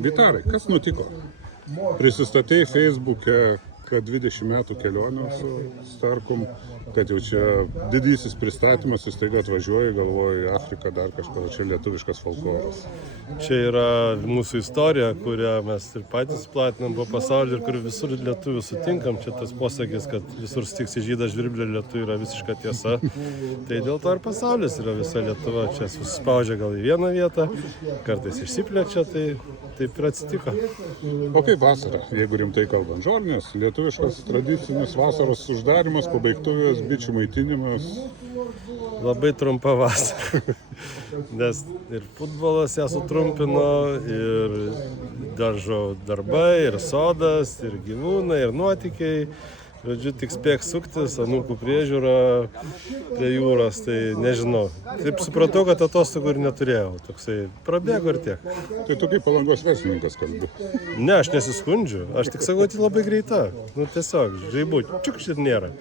Vitarai, kas nutiko? Prisistatei Facebook'e, kad 20 metų kelionė su Starkum, kad jau čia didysis pristatymas, jūs staiga atvažiuoji, galvoji Afriką, dar kažko, čia lietuviškas folkloras. Čia yra mūsų istorija, kurią mes ir patys platinam po pasaulį ir kur visur lietuvių sutinkam. Čia tas posakis, kad visur stiksi žydas žvirblio lietuvių yra visiška tiesa. Tai dėl to ir pasaulis yra visa Lietuva. Čia suspaudžia gal į vieną vietą, kartais išsiplečia, tai taip ir atsitiko. O kaip vasara, jeigu rimtai kalbant, žornės, lietuviškas tradicinis vasaros uždarimas, pabaigtuvės, bičių maitinimas. Labai trumpa vasara, nes ir futbolas ją sutrumpino, ir daržo darbai, ir sodas, ir gyvūnai, ir nuotykiai. Žodžiu, tik spėk suktis, anūkų priežiūra prie jūros, tai nežinau. Taip supratau, kad atostogų ir neturėjau, toksai prabėgo ir tiek. Tai tu kaip Palangos verslininkas kalbi. Ne, aš nesiskundžiu, aš tik sakau, tai labai greita. Nu tiesiog, žaibų, čiukš ir nėra.